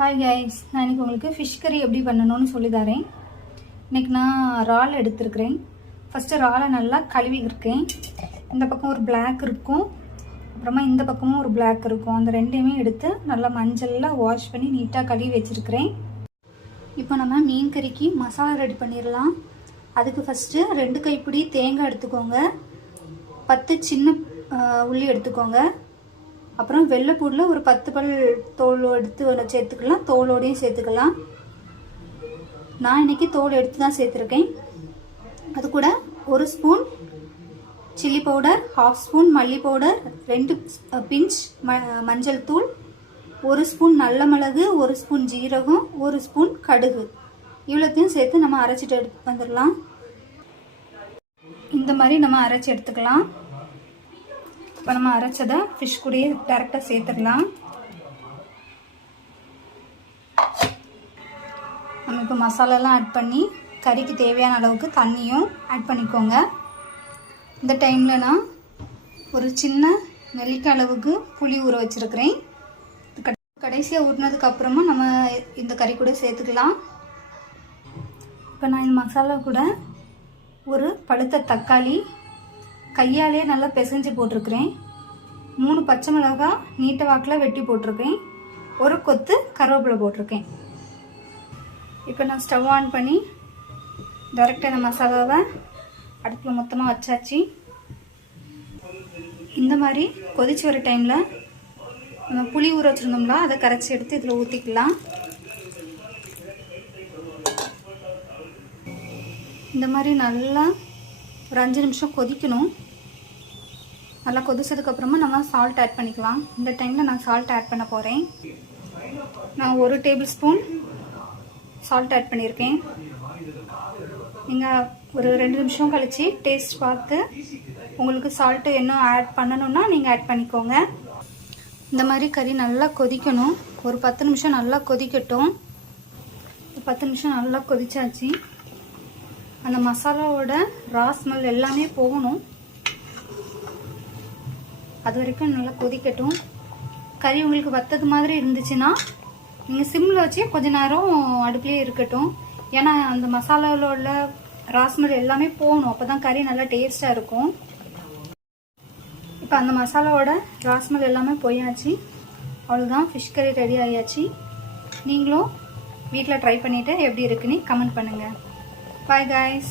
Hi guys, நான் இன்றைக்கி உங்களுக்கு ஃபிஷ் கறி எப்படி பண்ணணும்னு சொல்லி தரேன். இன்றைக்கி நான் இறால் எடுத்துருக்கிறேன். ஃபஸ்ட்டு இறாலை நல்லா கழுவிக்கிருக்கேன். இந்த பக்கம் ஒரு பிளாக் இருக்கும், அப்புறமா இந்த பக்கமும் ஒரு பிளாக் இருக்கும். அந்த ரெண்டையுமே எடுத்து நல்லா மஞ்சளில் வாஷ் பண்ணி நீட்டாக கழுவி வச்சுருக்கிறேன். இப்போ நம்ம மீன் கறிக்கு மசாலா ரெடி பண்ணிடலாம். அதுக்கு ஃபஸ்ட்டு 2 கைப்பிடி தேங்காய் எடுத்துக்கோங்க, 10 சின்ன உள்ளி எடுத்துக்கோங்க, அப்புறம் வெள்ளைப்பூடில் ஒரு 10 பல் தோல் எடுத்து சேர்த்துக்கலாம், தோலோடையும் சேர்த்துக்கலாம். நான் இன்றைக்கி தோல் எடுத்து தான் சேர்த்துருக்கேன். அது கூட 1 ஸ்பூன் சில்லி பவுடர், 1/2 ஸ்பூன் மல்லி பவுடர், 2 பிஞ்ச் மஞ்சள் தூள், 1 ஸ்பூன் நல்ல மிளகு, 1 ஸ்பூன் ஜீரகம், 1 ஸ்பூன் கடுகு, இவ்வளோத்தையும் சேர்த்து நம்ம அரைச்சிட்டு வந்துடலாம். இந்த மாதிரி நம்ம அரைச்சி எடுத்துக்கலாம். இப்போ நம்ம அரைச்சதை ஃபிஷ் கூடயே டேரெக்டாக சேர்த்துடலாம். நம்ம இப்போ மசாலாலாம் ஆட் பண்ணி கறிக்கு தேவையான அளவுக்கு தண்ணியும் ஆட் பண்ணிக்கோங்க. இந்த டைமில் நான் ஒரு சின்ன நெல்லிக்காய் அளவுக்கு புளி ஊற வச்சுருக்கிறேன். கடைசியாக ஊறினதுக்கப்புறமா நம்ம இந்த கறி கூட சேர்த்துக்கலாம். இப்போ நான் இந்த மசாலா கூட ஒரு பழுத்த தக்காளி கையாலே நல்லா பிசைஞ்சு போட்டிருக்கிறேன், 3 பச்சை மிளகாய் நீட்ட வாக்கில் வெட்டி போட்டிருக்கேன், ஒரு கொத்து கருவேப்பிலை போட்டிருக்கேன். இப்போ நான் ஸ்டவ் ஆன் பண்ணி டைரெக்டாக இந்த மசாலாவை அடுப்பில் மொத்தமாக வச்சாச்சு. இந்த மாதிரி கொதிச்சு வர டைமில் நம்ம புளி ஊற வச்சுருந்தோம்ல, அதை கரைச்சி எடுத்து இதில் ஊற்றிக்கலாம். இந்த மாதிரி நல்லா ஒரு 5 நிமிஷம் கொதிக்கணும். நல்லா கொதிச்சதுக்கப்புறமா நம்ம சால்ட் ஆட் பண்ணிக்கலாம். இந்த டைமில் நான் சால்ட் ஆட் பண்ண போகிறேன். நான் 1 டேபிள் ஸ்பூன் சால்ட் ஆட் பண்ணியிருக்கேன். நீங்கள் ஒரு 2 நிமிஷம் கழித்து டேஸ்ட் பார்த்து உங்களுக்கு சால்ட்டு இன்னும் ஆட் பண்ணணுன்னா நீங்கள் ஆட் பண்ணிக்கோங்க. இந்த மாதிரி கறி நல்லா கொதிக்கணும். ஒரு 10 நிமிஷம் நல்லா கொதிக்கட்டும். 10 நிமிஷம் நல்லா கொதிச்சாச்சு. அந்த மசாலாவோட ரா ஸ்மெல் எல்லாமே போகணும். அது வரைக்கும் நல்லா கொதிக்கட்டும். கறி உங்களுக்கு வத்தது மாதிரி இருந்துச்சுன்னா நீங்கள் சிம்மில் வச்சு கொஞ்ச நேரம் அடுப்புலேயே இருக்கட்டும். ஏன்னா அந்த மசாலாவில் உள்ள ரா ஸ்மெல் எல்லாமே போகணும், அப்போ தான் கறி நல்லா டேஸ்ட்டாக இருக்கும். இப்போ அந்த மசாலாவோட ரா ஸ்மெல் எல்லாமே போயாச்சு. அவ்வளோதான், ஃபிஷ் கறி ரெடி ஆயாச்சு. நீங்களும் வீட்டில் ட்ரை பண்ணிவிட்டு எப்படி இருக்குன்னு கமெண்ட் பண்ணுங்கள். Bye guys.